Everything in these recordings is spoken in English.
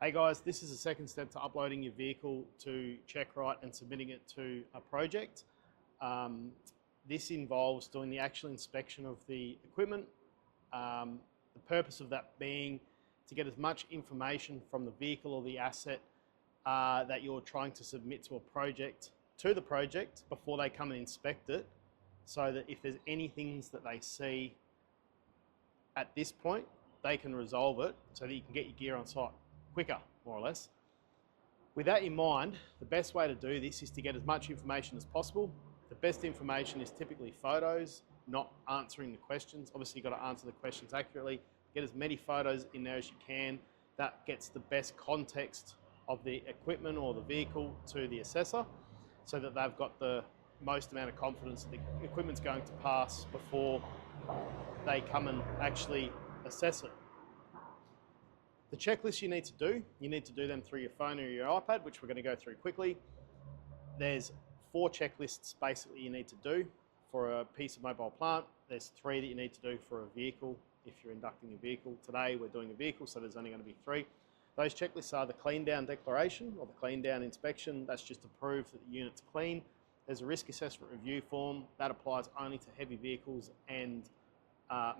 Hey guys, this is the second step to uploading your vehicle to ChekRite and submitting it to a project. This involves doing the actual inspection of the equipment. The purpose of that being to get as much information from the vehicle or the asset that you're trying to submit to the project before they come and inspect it, so that if there's any things that they see at this point, they can resolve it so that you can get your gear on site quicker, more or less. With that in mind, the best way to do this is to get as much information as possible. The best information is typically photos, not answering the questions. Obviously, you've got to answer the questions accurately. Get as many photos in there as you can. That gets the best context of the equipment or the vehicle to the assessor, so that they've got the most amount of confidence that the equipment's going to pass before they come and actually assess it. The checklists you need to do them through your phone or your iPad, which we're going to go through quickly. There's 4 checklists basically you need to do for a piece of mobile plant. There's 3 that you need to do for a vehicle if you're inducting a vehicle. Today we're doing a vehicle, so there's only going to be 3. Those checklists are the clean down declaration or the clean down inspection. That's just to prove that the unit's clean. There's a risk assessment review form that applies only to heavy vehicles and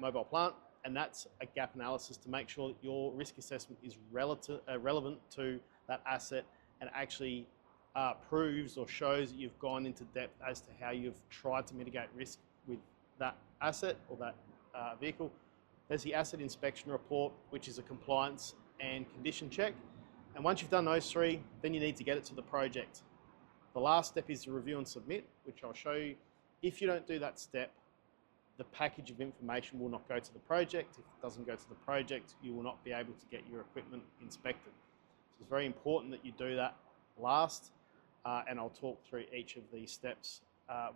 mobile plant. And that's a gap analysis to make sure that your risk assessment is relevant to that asset and actually proves or shows that you've gone into depth as to how you've tried to mitigate risk with that asset or that vehicle. There's the asset inspection report, which is a compliance and condition check. And once you've done those 3, then you need to get it to the project. The last step is to review and submit, which I'll show you. If you don't do that step, the package of information will not go to the project. If it doesn't go to the project, you will not be able to get your equipment inspected. So it's very important that you do that last, and I'll talk through each of these steps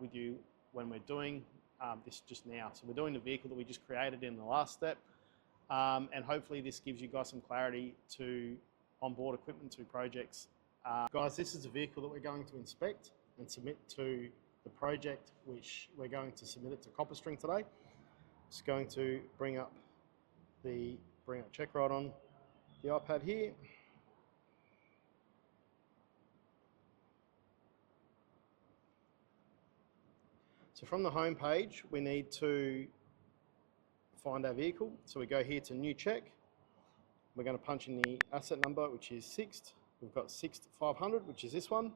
with you when we're doing this just now. So we're doing the vehicle that we just created in the last step, and hopefully this gives you guys some clarity to onboard equipment to projects. Guys, this is a vehicle that we're going to inspect and submit to the project, which we're going to submit it to CopperString today. Just going to bring up ChekRite on the iPad here. So from the home page, we need to find our vehicle. So we go here to new check. We're going to punch in the asset number, which is 6th. We've got 6500, which is this one.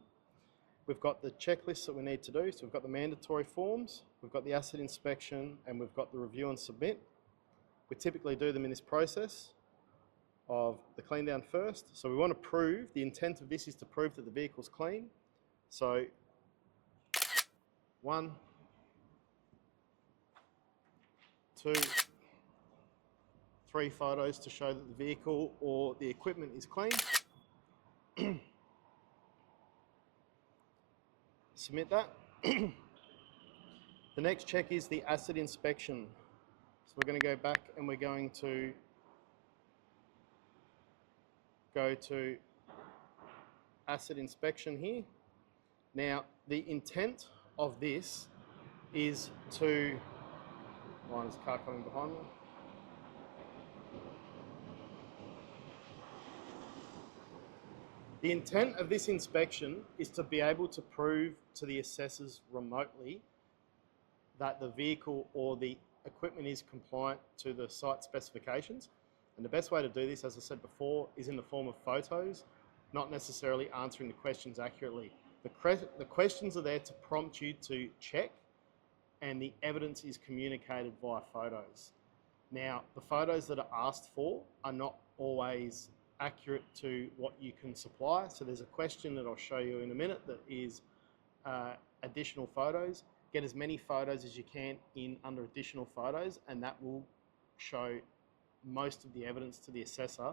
We've got the checklists that we need to do. So we've got the mandatory forms, we've got the asset inspection, and we've got the review and submit. We typically do them in this process of the clean down first. So we want to prove, the intent of this is to prove that the vehicle's clean. So 1, 2, 3 photos to show that the vehicle or the equipment is clean. Submit that. The next check is the asset inspection. So we're going to go back and we're going to go to asset inspection here. Now, the intent of this is to, there's a car coming behind me. The intent of this inspection is to be able to prove to the assessors remotely that the vehicle or the equipment is compliant to the site specifications. And the best way to do this, as I said before, is in the form of photos, not necessarily answering the questions accurately. The questions are there to prompt you to check, and the evidence is communicated via photos. Now, the photos that are asked for are not always accurate to what you can supply. So there's a question that I'll show you in a minute that is additional photos. Get as many photos as you can in under additional photos, and that will show most of the evidence to the assessor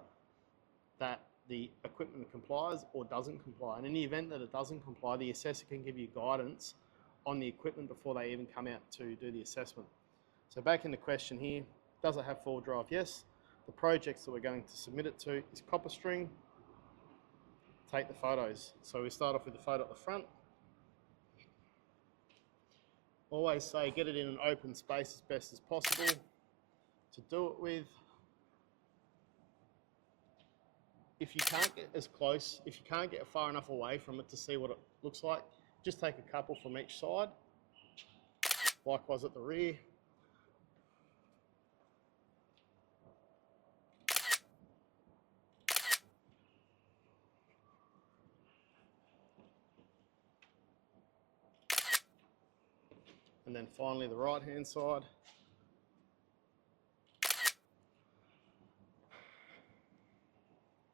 that the equipment complies or doesn't comply. And in the event that it doesn't comply, the assessor can give you guidance on the equipment before they even come out to do the assessment. So back in the question here, does it have 4-wheel drive? Yes. The projects that we're going to submit it to is CopperString. Take the photos. So we start off with the photo at the front. Always say get it in an open space as best as possible to do it with. if you can't get as close, if you can't get far enough away from it to see what it looks like, just take a couple from each side. Likewise at the rear. And then finally the right hand side.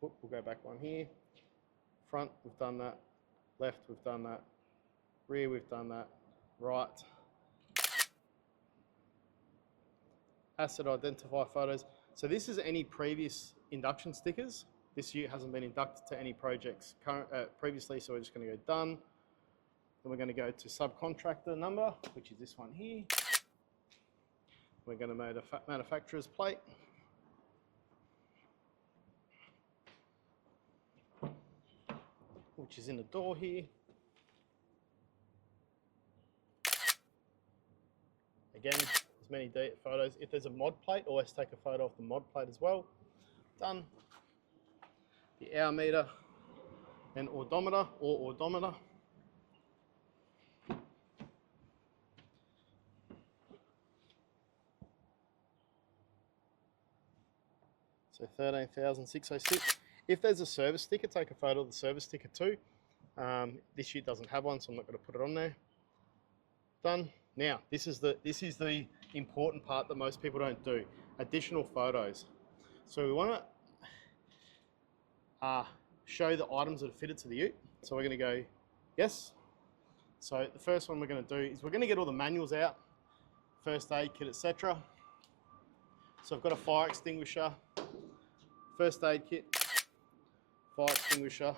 We'll go back one here. Front, we've done that. Left, we've done that. Rear, we've done that. Right. Asset identify photos. So this is any previous induction stickers. This ute hasn't been inducted to any projects previously, so we're just going to go done. Then we're going to go to subcontractor number, which is this one here. We're going to manufacturer's plate. Which is in the door here. Again, as many photos. If there's a mod plate, always take a photo of the mod plate as well. Done. The hour meter and odometer or odometer. So 13,606. If there's a service sticker, take a photo of the service sticker too. This ute doesn't have one, so I'm not going to put it on there. Done. Now, this is the important part that most people don't do. Additional photos. So we want to show the items that are fitted to the ute. So we're going to go, yes. So the first one we're going to do is we're going to get all the manuals out, first aid kit, etc. So I've got a fire extinguisher, first aid kit, fire extinguisher.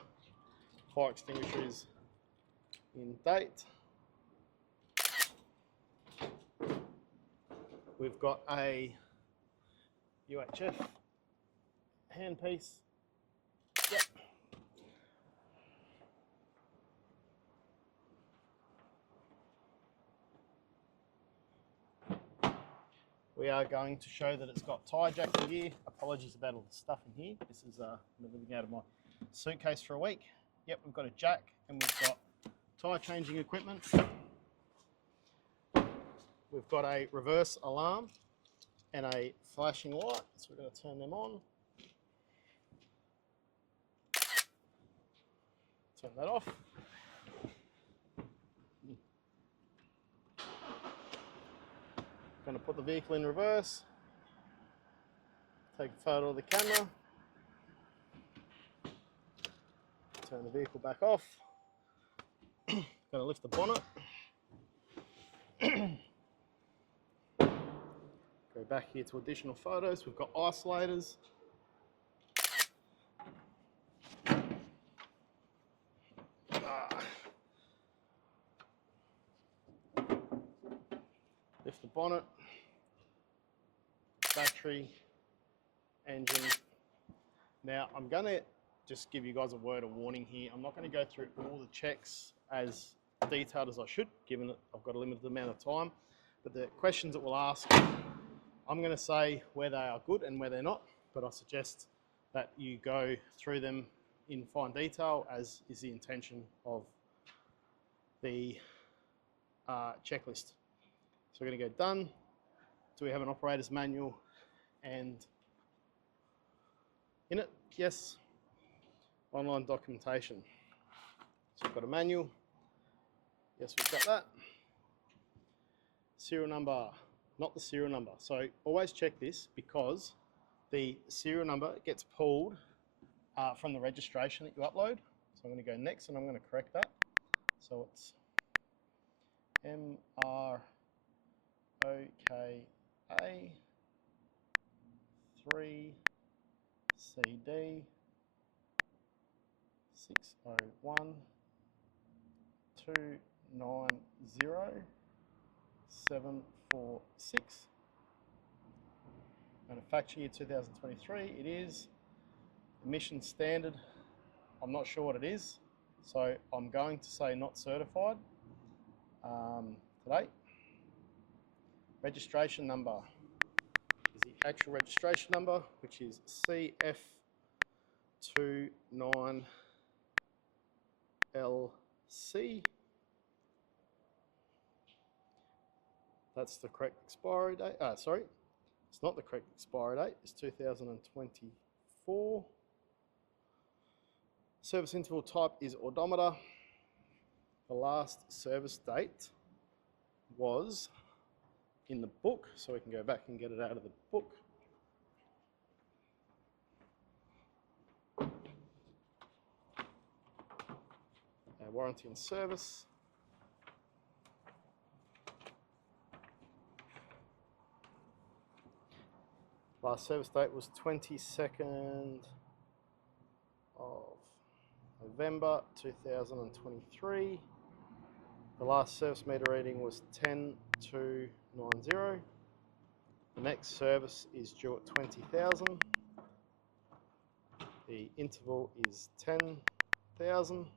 Fire extinguisher is in date. We've got a UHF handpiece. Yep. We are going to show that it's got tie jacking gear. Apologies about all the stuff in here. This is living out of my suitcase for a week. Yep, we've got a jack and we've got tyre changing equipment. We've got a reverse alarm and a flashing light, so we're going to turn them on. Turn that off. Going to put the vehicle in reverse. Take a photo of the camera. Turn the vehicle back off. Going to lift the bonnet. Go back here to additional photos. We've got isolators. Lift the bonnet. Battery. Engine. Now I'm going to just give you guys a word of warning here. I'm not going to go through all the checks as detailed as I should, given that I've got a limited amount of time. But the questions that we'll ask, I'm going to say where they are good and where they're not, but I suggest that you go through them in fine detail, as is the intention of the checklist. So we're going to go done. Do we have an operator's manual and in it? Yes. Online documentation. So we've got a manual. Yes, we've got that. Serial number, not the serial number. So always check this because the serial number gets pulled from the registration that you upload. So I'm going to go next and I'm going to correct that. So it's MROKA 3CD 601 290 746. Manufacture year 2023. It is emission standard. I'm not sure what it is, so I'm going to say not certified today. Registration number is the actual registration number, which is CF2 9LC. That's the correct expiry date. Sorry, it's not the correct expiry date. It's 2024. Service interval type is odometer. The last service date was in the book, so we can go back and get it out of the book. Warranty and service. Last service date was 22nd of November 2023. The last service meter reading was 10,290. The next service is due at 20,000. The interval is 10,000.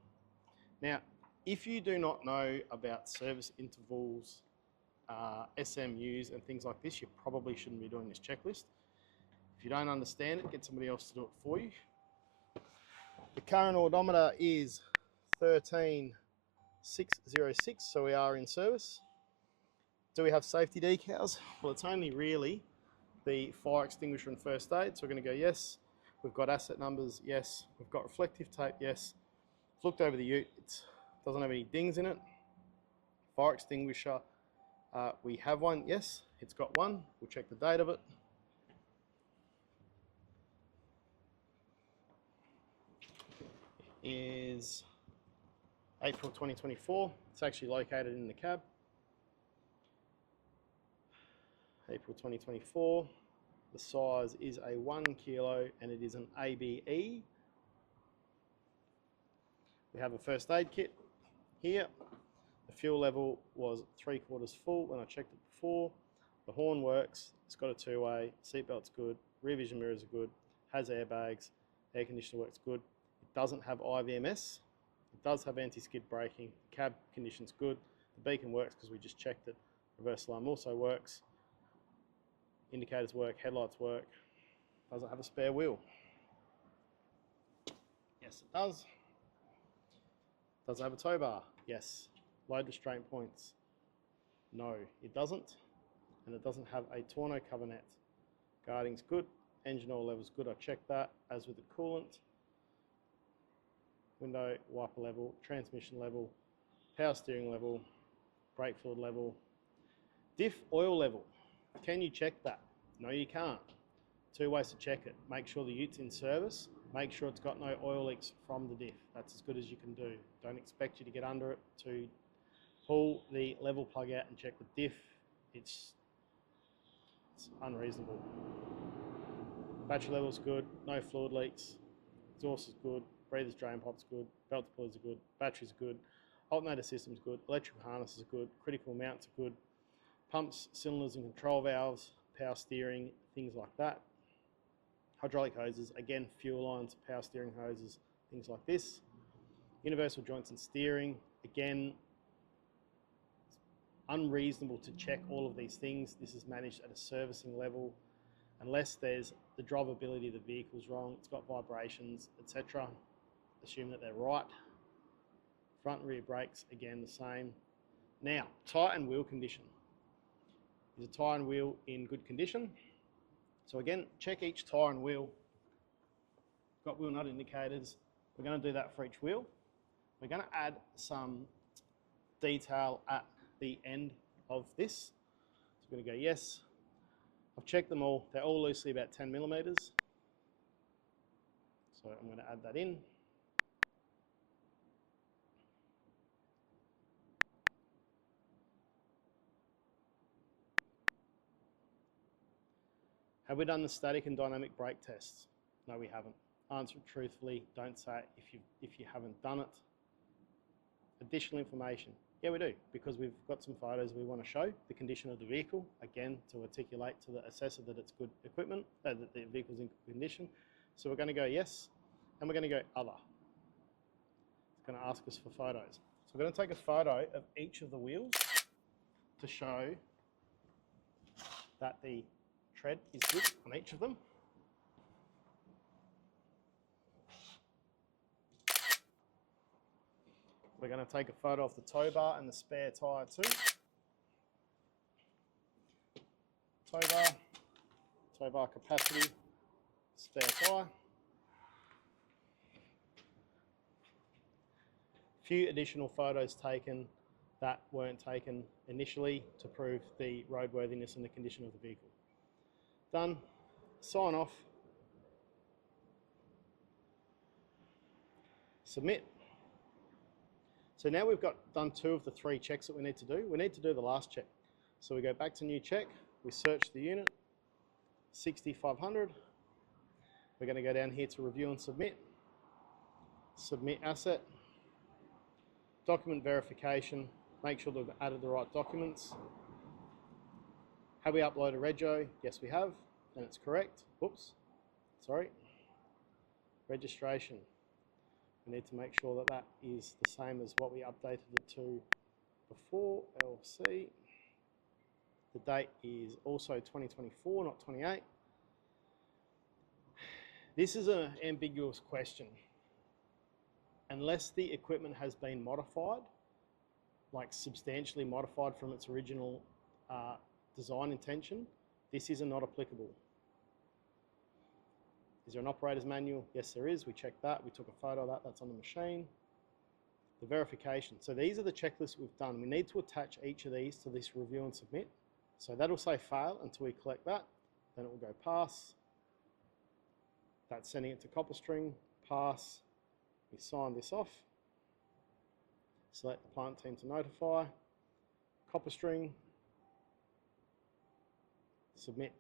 Now, if you do not know about service intervals, SMUs and things like this, you probably shouldn't be doing this checklist. If you don't understand it, get somebody else to do it for you. The current odometer is 13606, so we are in service. Do we have safety decals? Well, it's only really the fire extinguisher and first aid, so we're going to go yes. We've got asset numbers, yes. We've got reflective tape, yes. Looked over the ute, it doesn't have any dings in it. Fire extinguisher, we have one, yes, it's got one. We'll check the date of it. Is April 2024. It's actually located in the cab. April 2024. The size is a 1 kilo and it is an ABE. We have a first aid kit here. The fuel level was 3/4 full when I checked it before. The horn works. It's got a two-way. Seatbelt's good. Rear vision mirrors are good. Has airbags. Air conditioner works good. It doesn't have IVMS. It does have anti-skid braking. Cab condition's good. The beacon works because we just checked it. Reverse alarm also works. Indicators work. Headlights work. Does it have a spare wheel? Yes, it does. Does it have a tow bar? Yes. Load restraint points? No, it doesn't. And it doesn't have a tonneau cover net. Guarding's good. Engine oil level's good. I checked that, as with the coolant. Window wiper level, transmission level, power steering level, brake fluid level, diff oil level. Can you check that? No, you can't. Two ways to check it. Make sure the ute's in service. Make sure it's got no oil leaks from the diff. That's as good as you can do. Don't expect you to get under it to pull the level plug out and check the diff. It's unreasonable. Battery level's good, no fluid leaks. Exhaust is good, breather's drain pipe's good, belt deploys are good, battery's good, alternator system's good, electrical harnesses are good, critical mounts are good, pumps, cylinders and control valves, power steering, things like that. Hydraulic hoses, again, fuel lines, power steering hoses, things like this. Universal joints and steering, again, it's unreasonable to check all of these things. This is managed at a servicing level. Unless there's the drivability of the vehicle's wrong, it's got vibrations, etc. Assume that they're right. Front and rear brakes, again, the same. Now, tyre and wheel condition. Is a tyre and wheel in good condition? So again, check each tyre and wheel. Got wheel nut indicators. We're going to do that for each wheel. We're going to add some detail at the end of this. So we're going to go yes. I've checked them all. They're all loosely about 10 millimeters. So I'm going to add that in. Have we done the static and dynamic brake tests? No, we haven't. Answer it truthfully. Don't say it if you haven't done it. Additional information. Yeah, we do, because we've got some photos we want to show the condition of the vehicle, again, to articulate to the assessor that it's good equipment, that the vehicle's in good condition. So we're going to go yes, and we're going to go other. It's going to ask us for photos. So we're going to take a photo of each of the wheels to show that the tread is good on each of them. We're going to take a photo of the tow bar and the spare tyre too. Tow bar capacity, spare tyre. Few additional photos taken that weren't taken initially to prove the roadworthiness and the condition of the vehicle. Done. Sign off. Submit. So now we've done 2 of the 3 checks that we need to do. We need to do the last check. So we go back to new check, we search the unit, 6500. We're going to go down here to review and submit. Submit asset. Document verification. Make sure they've added the right documents. Have we uploaded rego? Yes, we have, and it's correct. Whoops, sorry. Registration. We need to make sure that that is the same as what we updated it to before, LC. The date is also 2024, not 28. This is an ambiguous question. Unless the equipment has been modified, like substantially modified from its original design intention, this is not applicable. Is there an operator's manual? Yes, there is. We checked that. We took a photo of that. That's on the machine. The verification. So these are the checklists we've done. We need to attach each of these to this review and submit. So that'll say fail until we collect that. Then it will go pass. That's sending it to CopperString. Pass. We sign this off. Select the plant team to notify. CopperString. Submit.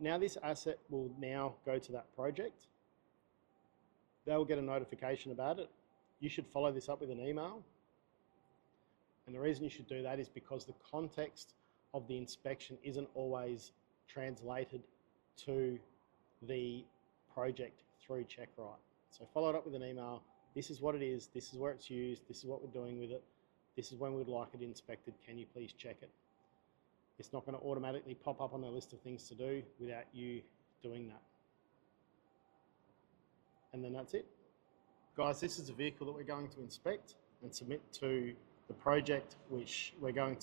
Now this asset will now go to that project. They will get a notification about it. You should follow this up with an email. And the reason you should do that is because the context of the inspection isn't always translated to the project through ChekRite. So follow it up with an email. This is what it is. This is where it's used. This is what we're doing with it. This is when we'd like it inspected. Can you please check it? It's not going to automatically pop up on the list of things to do without you doing that. And then that's it. Guys, this is a vehicle that we're going to inspect and submit to the project which we're going to